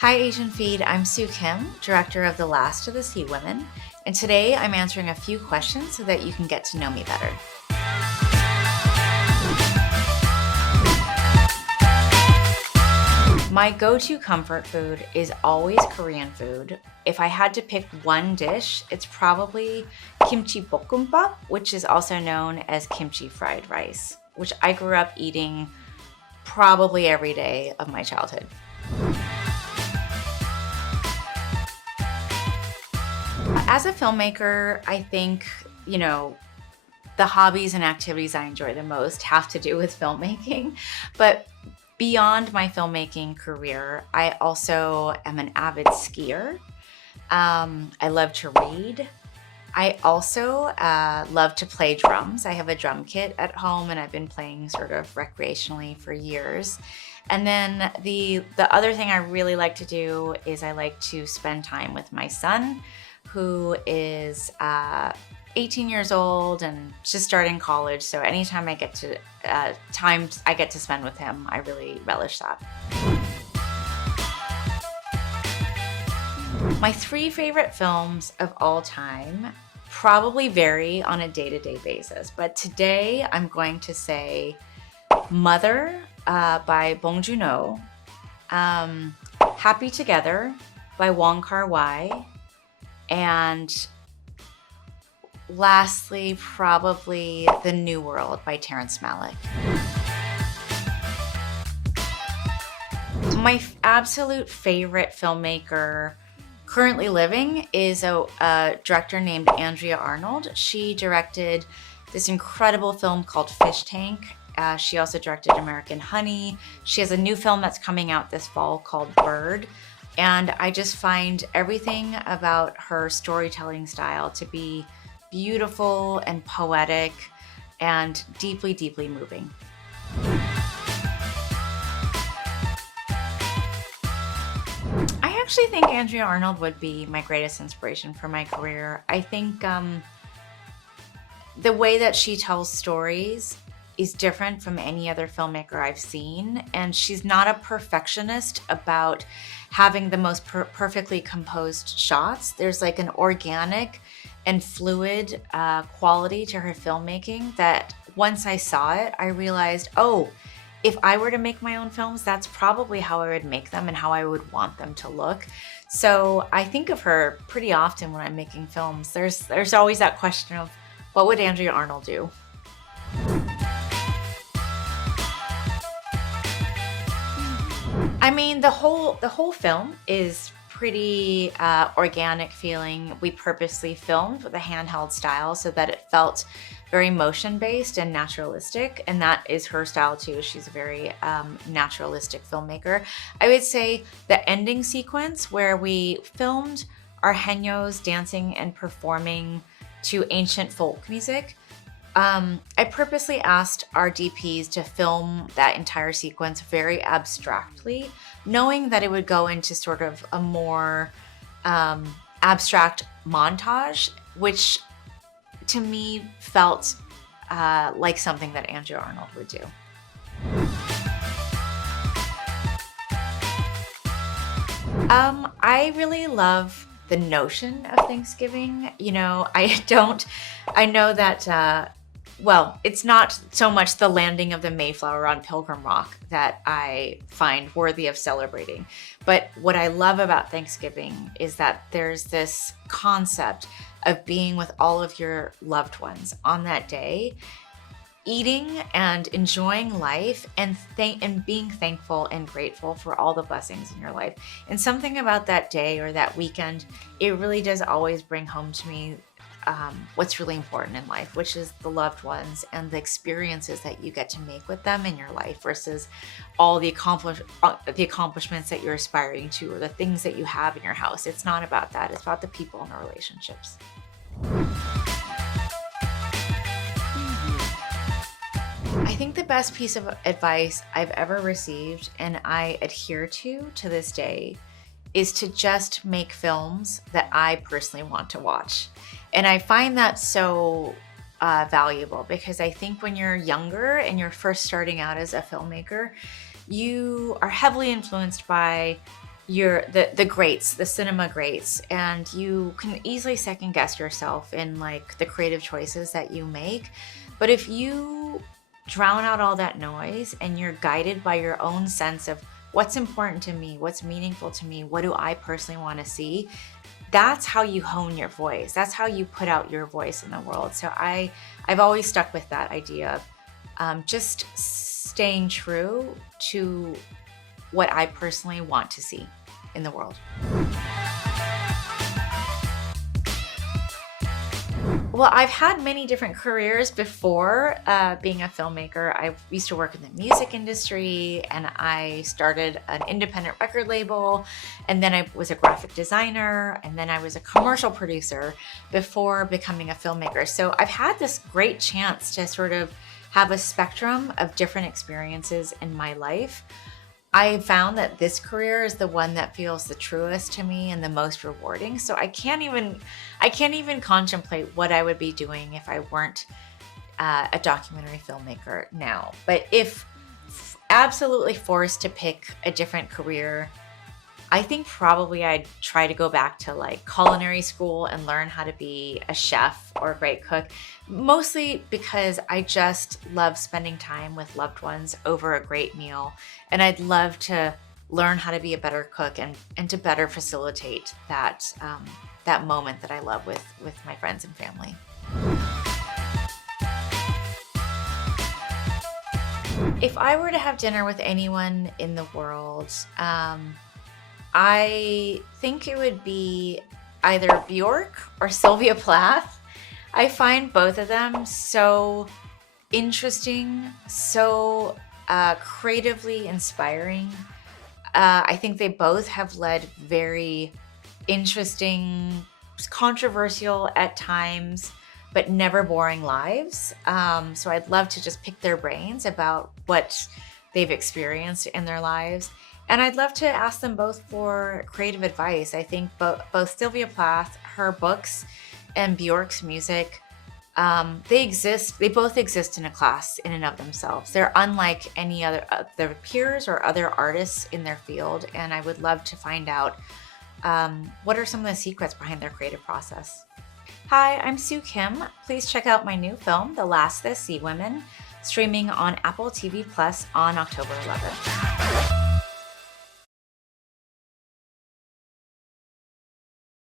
Hi AsianFeed, I'm Sue Kim, director of The Last of the Sea Women, and today I'm answering a few questions so that you can get to know me better. My go-to comfort food is always Korean food. If I had to pick one dish, it's probably kimchi bokkeumbap, which is also known as kimchi fried rice, which I grew up eating probably every day of my childhood. As a filmmaker, I think, the hobbies and activities I enjoy the most have to do with filmmaking. But beyond my filmmaking career, I also am an avid skier. I love to read. I also love to play drums. I have a drum kit at home and I've been playing sort of recreationally for years. And then the other thing I really like to do is I like to spend time with my son, who is 18 years old and just starting college. So anytime I get to time I get to spend with him, I really relish that. My three favorite films of all time probably vary on a day-to-day basis, but today I'm going to say Mother by Bong Joon-ho, Happy Together by Wong Kar-wai, and lastly, probably The New World by Terrence Malick. My absolute favorite filmmaker currently living is a director named Andrea Arnold. She directed this incredible film called Fish Tank. She also directed American Honey. She has a new film that's coming out this fall called Bird. And I just find everything about her storytelling style to be beautiful and poetic and deeply, deeply moving. I actually think Andrea Arnold would be my greatest inspiration for my career. I think the way that she tells stories is different from any other filmmaker I've seen, and she's not a perfectionist about having the most perfectly composed shots. There's like an organic and fluid quality to her filmmaking that once I saw it, I realized, oh, if I were to make my own films, that's probably how I would make them and how I would want them to look. So I think of her pretty often when I'm making films. There's always that question of, what would Andrea Arnold do? I mean, the whole film is pretty organic feeling. We purposely filmed with a handheld style so that it felt very motion-based and naturalistic, and that is her style too. She's a very naturalistic filmmaker. I would say the ending sequence where we filmed our haenyos dancing and performing to ancient folk music, I purposely asked our DPs to film that entire sequence very abstractly, knowing that it would go into sort of a more abstract montage, which to me felt like something that Andrea Arnold would do. I really love the notion of Thanksgiving. I know that, well, it's not so much the landing of the Mayflower on Pilgrim Rock that I find worthy of celebrating. But what I love about Thanksgiving is that there's this concept of being with all of your loved ones on that day, eating and enjoying life and being thankful and grateful for all the blessings in your life. And something about that day or that weekend, it really does always bring home to me what's really important in life, which is the loved ones and the experiences that you get to make with them in your life versus all the accomplishments that you're aspiring to or the things that you have in your house. It's not about that. It's about the people and the relationships. I think the best piece of advice I've ever received and I adhere to this day is to just make films that I personally want to watch. And I find that so valuable because I think when you're younger and you're first starting out as a filmmaker, you are heavily influenced by the greats, the cinema greats, and you can easily second guess yourself in like the creative choices that you make. But if you drown out all that noise and you're guided by your own sense of what's important to me, what's meaningful to me, what do I personally want to see, that's how you hone your voice. That's how you put out your voice in the world. So I've always stuck with that idea of just staying true to what I personally want to see in the world. Well, I've had many different careers before being a filmmaker. I used to work in the music industry, and I started an independent record label, and then I was a graphic designer, and then I was a commercial producer before becoming a filmmaker. So I've had this great chance to sort of have a spectrum of different experiences in my life. I found that this career is the one that feels the truest to me and the most rewarding. So I can't even contemplate what I would be doing if I weren't a documentary filmmaker now. But if absolutely forced to pick a different career, I think probably I'd try to go back to like culinary school and learn how to be a chef or a great cook, mostly because I just love spending time with loved ones over a great meal. And I'd love to learn how to be a better cook and to better facilitate that, that moment that I love with my friends and family. If I were to have dinner with anyone in the world, I think it would be either Bjork or Sylvia Plath. I find both of them so interesting, so creatively inspiring. I think they both have led very interesting, controversial at times, but never boring lives. So I'd love to just pick their brains about what they've experienced in their lives. And I'd love to ask them both for creative advice. I think both Sylvia Plath, her books, and Bjork's music, they both exist in a class in and of themselves. They're unlike any other their peers or other artists in their field. And I would love to find out what are some of the secrets behind their creative process. Hi, I'm Sue Kim. Please check out my new film, The Last of the Sea Women, streaming on Apple TV Plus on October 11th.